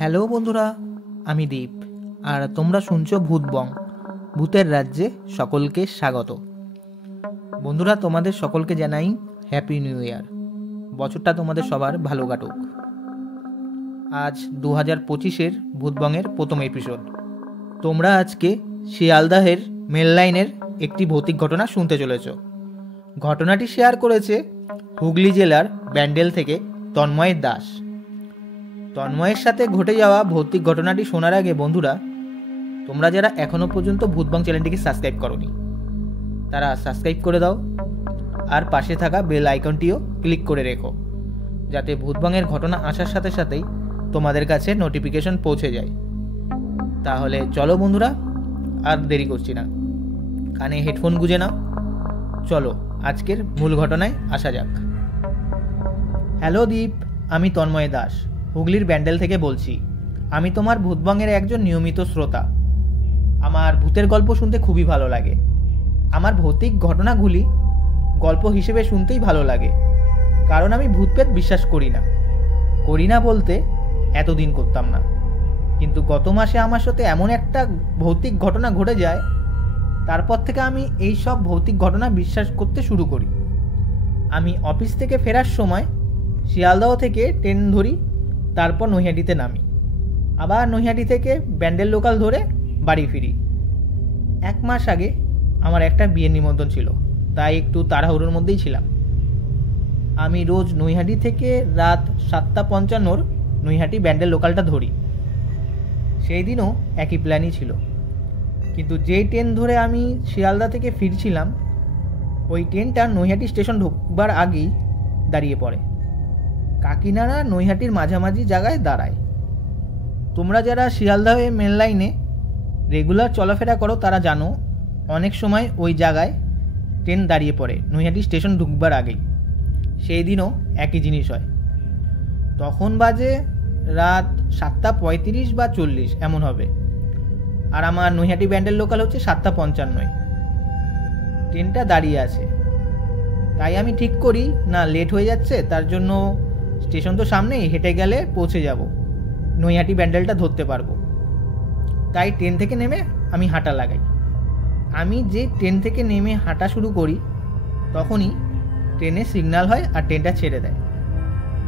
Hello বন্ধুরা, আমি দীপ আর তোমরা শুনছো ভূতবং, ভূতের রাজ্যে সকলকে স্বাগত। বন্ধুরা, তোমাদের সকলকে জানাই হ্যাপি নিউ ইয়ার। বছরটা তোমাদের সবার ভালো কাটুক। আজ 2025-এর ভূতবংয়ের প্রথম এপিসোড। তোমরা আজকে শিয়ালদাহের মেল লাইনের একটি ভৌতিক ঘটনা শুনতে চলেছ। ঘটনাটি শেয়ার করেছে হুগলি জেলার ব্যান্ডেল থেকে তন্ময় দাস। তন্ময়ের সাথে ঘটে যাওয়া ভৌতিক ঘটনাটি শোনার আগে বন্ধুরা, তোমরা যারা এখনও পর্যন্ত ভূতবং চ্যানেলটিকে সাবস্ক্রাইব করোনি তারা সাবস্ক্রাইব করে দাও আর পাশে থাকা বেল আইকনটিও ক্লিক করে রেখো, যাতে ভূতবংয়ের ঘটনা আসার সাথে সাথেই তোমাদের কাছে নোটিফিকেশন পৌঁছে যায়। তাহলে চলো বন্ধুরা, আর দেরি করছি না, কানে হেডফোন গুঁজে নাও। চলো আজকের মূল ঘটনায় আসা যাক। হ্যালো দীপ, আমি তন্ময় দাস, হুগলির ব্যান্ডেল থেকে বলছি। আমি তোমার ভূতবংয়ের একজন নিয়মিত শ্রোতা। আমার ভূতের গল্প শুনতে খুবই ভালো লাগে। আমার ভৌতিক ঘটনাগুলি গল্প হিসেবে শুনতেই ভালো লাগে, কারণ আমি ভূতপ্রেত বিশ্বাস করি না বলতে এতদিন করতাম না, কিন্তু গত মাসে আমার সাথে এমন একটা ভৌতিক ঘটনা ঘটে যায়, তারপর থেকে আমি এই সব ভৌতিক ঘটনা বিশ্বাস করতে শুরু করি। আমি অফিস থেকে ফেরার সময় শিয়ালদহ থেকে ট্রেন ধরি, তারপর নৈহাটিতে নামি, আবার নৈহাটি থেকে ব্যান্ডেল লোকাল ধরে বাড়ি ফিরি। 1 মাস আগে আমার একটা বিয়ের নিমন্ত্রণ ছিল, তাই একটু তাড়াহুড়োর মধ্যেই ছিলাম। আমি রোজ নৈহাটি থেকে রাত 7:55 নৈহাটি ব্যান্ডেল লোকালটা ধরি। সেই দিনও একই প্ল্যানই ছিল, কিন্তু যেই ট্রেন ধরে আমি শিয়ালদা থেকে ফিরছিলাম, ওই ট্রেনটা নৈহাটি স্টেশন ঢুকবার আগেই দাঁড়িয়ে পড়ে। কাকিনাড়া নৈহাটির মাঝামাঝি জায়গায় দাঁড়ায়। তোমরা যারা শিয়ালদাহে মেন লাইনে রেগুলার চলাফেরা করো তারা জানো, অনেক সময় ওই জায়গায় ট্রেন দাঁড়িয়ে পড়ে নৈহাটি স্টেশন ঢুকবার আগেই। সেই দিনও একই জিনিস হয়। তখন বাজে রাত 7:35 বা 40 এমন হবে, আর আমার নৈহাটি ব্যান্ডেল লোকাল হচ্ছে 7:55। ট্রেনটা দাঁড়িয়ে আছে, তাই আমি ঠিক করি না লেট হয়ে যাচ্ছে, তার জন্য স্টেশন তো সামনেই, হেঁটে গেলে পৌঁছে যাব, নৈহাটি ব্যান্ডেলটা ধরতে পারবো। তাই ট্রেন থেকে নেমে আমি হাঁটা লাগাই। আমি যে ট্রেন থেকে নেমে হাঁটা শুরু করি, তখনই ট্রেনের সিগন্যাল হয় আর ট্রেনটা ছেড়ে দেয়।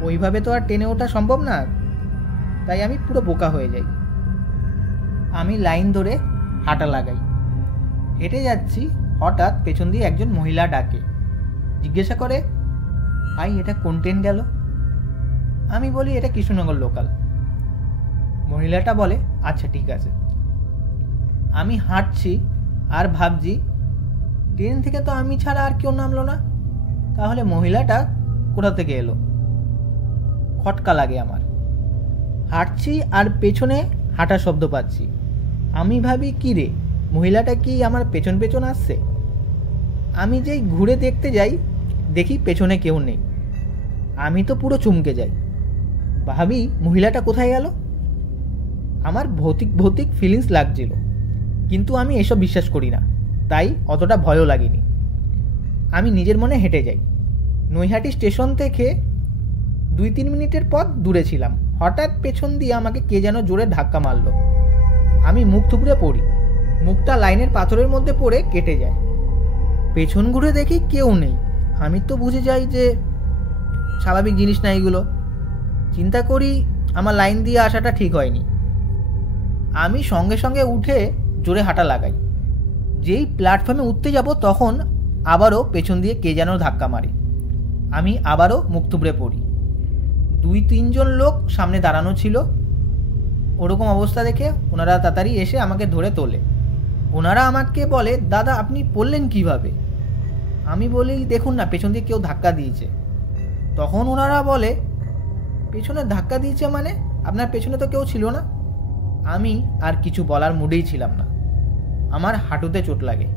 ওইভাবে তো আর ট্রেনে ওঠা সম্ভব না, তাই আমি পুরো বোকা হয়ে যাই। আমি লাইন ধরে হাঁটা লাগাই। হেঁটে যাচ্ছি, হঠাৎ পেছন দিয়ে একজন মহিলা ডাকে, জিজ্ঞাসা করে, ভাই এটা কোন ট্রেন গেল? আমি বলি এটা কৃষ্ণনগর লোকাল। মহিলাটা বলে, আচ্ছা ঠিক আছে। আমি হাঁটছি আর ভাবছি, ট্রেন থেকে তো আমি ছাড়া আর কেউ নামলো না, তাহলে মহিলাটা কোথা থেকে এলো? খটকা লাগে আমার। হাঁটছি আর পেছনে হাঁটার শব্দ পাচ্ছি। আমি ভাবি, কি রে, মহিলাটা কি আমার পেছন পেছন আসছে? আমি যেই ঘুরে দেখতে যাই, দেখি পেছনে কেউ নেই। আমি তো পুরো চমকে যাই, ভাবি মহিলাটা কোথায় গেল? আমার ভৌতিক ফিলিংস লাগছিল, কিন্তু আমি এসব বিশ্বাস করি না, তাই অতটা ভয়ও লাগেনি। আমি নিজের মনে হেঁটে যাই। নৈহাটি স্টেশন থেকে 2-3 মিনিটের পথ দূরে ছিলাম। হঠাৎ পেছন দিয়ে আমাকে কে যেন জোরে ধাক্কা মারল। আমি মুখ থুবড়ে পড়ি, মুখটা লাইনের পাথরের মধ্যে পড়ে কেটে যায়। পেছন ঘুরে দেখি কেউ নেই। আমি তো বুঝে যাই যে স্বাভাবিক জিনিস না এগুলো। চিন্তা করি আমার লাইন দিয়ে আসাটা ঠিক হয়নি। আমি সঙ্গে সঙ্গে উঠে জোরে হাঁটা লাগাই। যেই প্ল্যাটফর্মে উঠতে যাব, তখন আবারও পেছন দিয়ে কে যেন ধাক্কা মারে। আমি আবারও মুখ থুবড়ে পড়ি। 2-3 জন লোক সামনে দাঁড়ানো ছিল। ওরকম অবস্থা দেখে ওনারা তাড়াতাড়ি এসে আমাকে ধরে তোলে। ওনারা আমাকে বলে, দাদা আপনি পড়লেন কিভাবে? আমি বলি, দেখুন না, পেছন দিয়ে কেউ ধাক্কা দিয়েছে। তখন ওনারা বলে, পেছনে ধাক্কা দিয়েছে মানে? আপনার পেছনে তো কেউ ছিল না। আমি আর কিছু বলার মুডেই ছিলাম না। আমার হাঁটুতে চোট লাগে।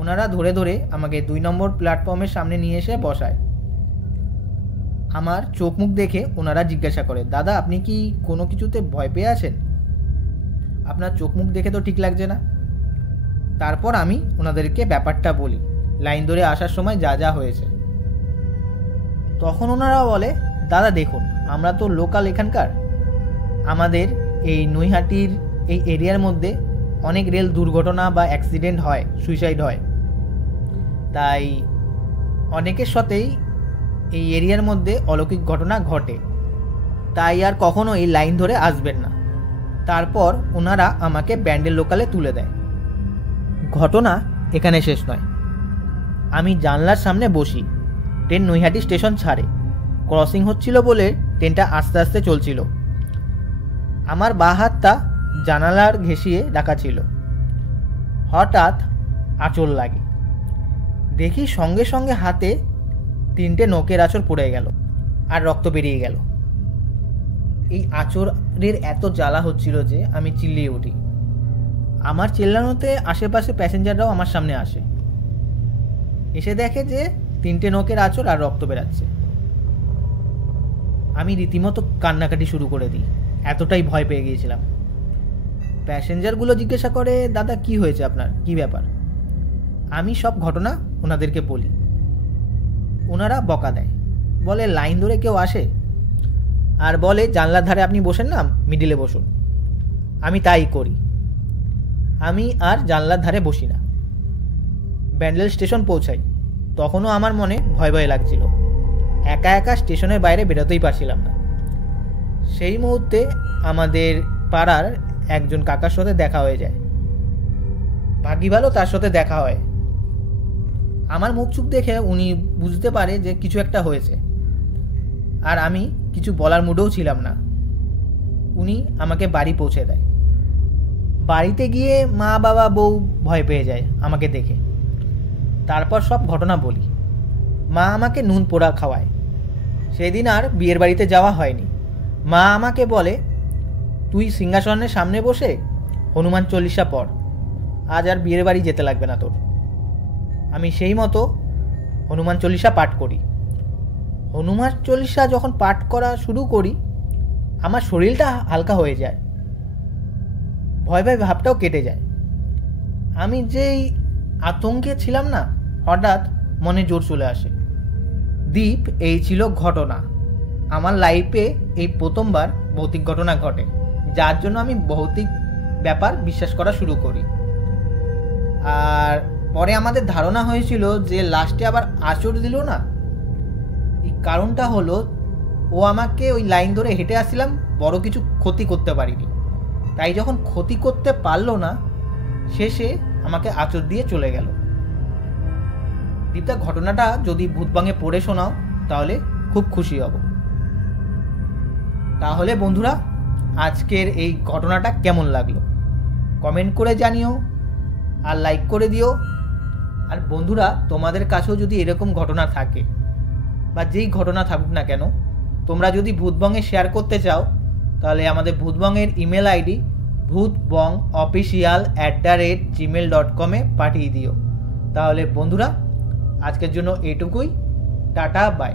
ওনারা ধরে ধরে আমাকে 2 নম্বর প্ল্যাটফর্মের সামনে নিয়ে এসে বসায়। আমার চোখ মুখ দেখে ওনারা জিজ্ঞাসা করে, দাদা আপনি কি কোনো কিছুতে ভয় পেয়ে আছেন? আপনার চোখ মুখ দেখে তো ঠিক লাগছে না। তারপর আমি ওনাদেরকে ব্যাপারটা বলি, লাইন ধরে আসার সময় যা যা হয়েছে। তখন ওনারা বলে, দাদা দেখুন আমরা তো লোকাল এখানকার, আমাদের এই নৈহাটির এই এরিয়ার মধ্যে অনেক রেল দুর্ঘটনা বা অ্যাক্সিডেন্ট হয়, সুইসাইড হয়, তাই অনেকের সাথেই এই এরিয়ার মধ্যে অলৌকিক ঘটনা ঘটে। তাই আর কখনো এই লাইন ধরে আসবেন না। তারপর ওনারা আমাকে ব্যান্ডেল লোকালে তুলে দেয়। ঘটনা এখানে শেষ নয়। আমি জানলার সামনে বসি। ট্রেন নৈহাটি স্টেশন ছাড়ে। ক্রসিং হচ্ছিল বলে ট্রেনটা আস্তে আস্তে চলছিল। আমার বাঁ হাতটা জানালার ঘেঁষিয়ে রাখা ছিল। হঠাৎ আঁচড় লাগে। দেখি সঙ্গে সঙ্গে হাতে 3টে নখের আঁচড় পড়ে গেল আর রক্ত বেরিয়ে গেল। এই আঁচড়ের এত জ্বালা হচ্ছিল যে আমি চিল্লিয়ে উঠি। আমার চিল্লানোতে আশেপাশে প্যাসেঞ্জাররাও আমার সামনে আসে, এসে দেখে যে 3টে নখের আঁচড় আর রক্ত বেরাচ্ছে। আমি রীতিমতো কান্নাকাটি শুরু করে দিই, এতটাই ভয় পেয়ে গিয়েছিলাম। প্যাসেঞ্জারগুলো জিজ্ঞাসা করে, দাদা কি হয়েছে আপনার, কি ব্যাপার? আমি সব ঘটনা ওনাদেরকে বলি। ওনারা বকা দেয়, বলে লাইন ধরে কেউ আসে, আর বলে জানলার ধারে আপনি বসেন না, মিডিলে বসুন। আমি তাই করি। আমি আর জানলার ধারে বসি না। ব্যান্ডেল স্টেশন পৌঁছাই। তখনও আমার মনে ভয় ভয় লাগছিল। একা একা স্টেশনের বাইরে বেরোতেই পারছিলাম না। সেই মুহূর্তে আমাদের পাড়ার একজন কাকার সাথে দেখা হয়ে যায়। ভাগ্যি ভালো তার সাথে দেখা হয়। আমার মুখ চুখ দেখে উনি বুঝতে পারে যে কিছু একটা হয়েছে, আর আমি কিছু বলার মুডেও ছিলাম না। উনি আমাকে বাড়ি পৌঁছে দেয়। বাড়িতে গিয়ে মা বাবা বউ ভয় পেয়ে যায় আমাকে দেখে। তারপর সব ঘটনা বলি। মা আমাকে নুন পোড়া খাওয়ায়। সেদিন আর বিয়ের বাড়িতে যাওয়া হয়নি। মা আমাকে বলে, তুই সিংহাসনের সামনে বসে হনুমান চল্লিশা পড়, আজ আর বিয়ের বাড়ি যেতে লাগবে না তোর। আমি সেই মতো হনুমান চল্লিশা পাঠ করি। হনুমান চল্লিশা যখন পাঠ করা শুরু করি, আমার শরীরটা হালকা হয়ে যায়, ভয় ভয় ভাবটাও কেটে যায়। আমি যেই আতঙ্কে ছিলাম না, হঠাৎ মনে জোর চলে আসে। দীপ, এই ছিল ঘটনা। আমার লাইফে এই প্রথমবার ভৌতিক ঘটনা ঘটে, যার জন্য আমি ভৌতিক ব্যাপার বিশ্বাস করা শুরু করি। আর পরে আমাদের ধারণা হয়েছিল যে লাস্টে আবার আঁচড় দিল না, এই কারণটা হলো ও আমাকে ওই লাইন ধরে হেঁটে আসছিলাম, বড় কিছু ক্ষতি করতে পারিনি। তাই যখন ক্ষতি করতে পারলো না, শেষে আমাকে আঁচড় দিয়ে চলে গেল। দীপদা, ঘটনাটা যদি ভূতবাঙে পড়ে শোনাও তাহলে খুব খুশি হব। তাহলে বন্ধুরা, আজকের এই ঘটনাটা কেমন লাগলো কমেন্ট করে জানিও, আর লাইক করে দিও। আর বন্ধুরা, তোমাদের কাছেও যদি এরকম ঘটনা থাকে বা যেই ঘটনা থাকুক না কেন, তোমরা যদি ভূতবঙে শেয়ার করতে চাও, তাহলে আমাদের ভূতবঙের ইমেল আইডি bhutbongofficial@gmail.com পাঠিয়ে দিও। তাহলে বন্ধুরা, আজকের জন্য এইটুকুই। Tata, by.